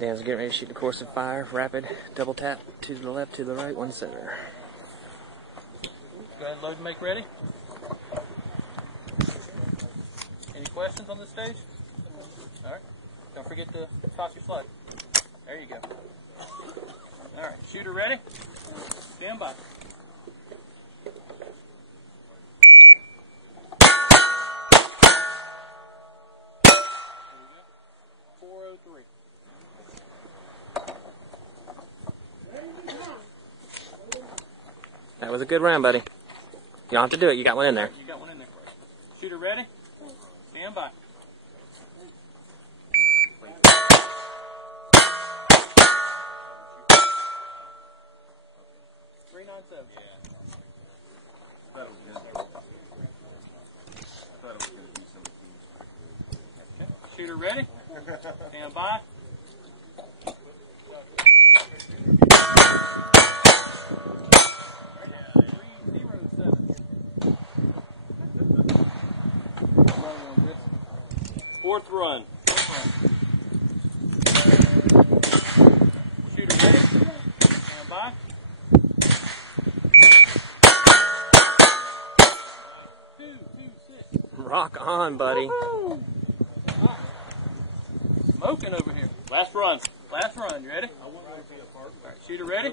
Dan's getting ready to shoot the course of fire. Rapid, double tap, to the left, to the right, one center. Go ahead, load and make ready. Any questions on this stage? All right. Don't forget to toss your slug. There you go. All right. Shooter ready? Stand by. There you go. 403. That was a good round, buddy. You don't have to do it. You got one in there. You got one in there for us. Shooter ready? Stand by. $397. Okay. Shooter ready? Stand by. Fourth run. Shooter ready? Stand by. Rock on, buddy. Smoking over here. Last run. Last run. You ready? All right. Shooter ready?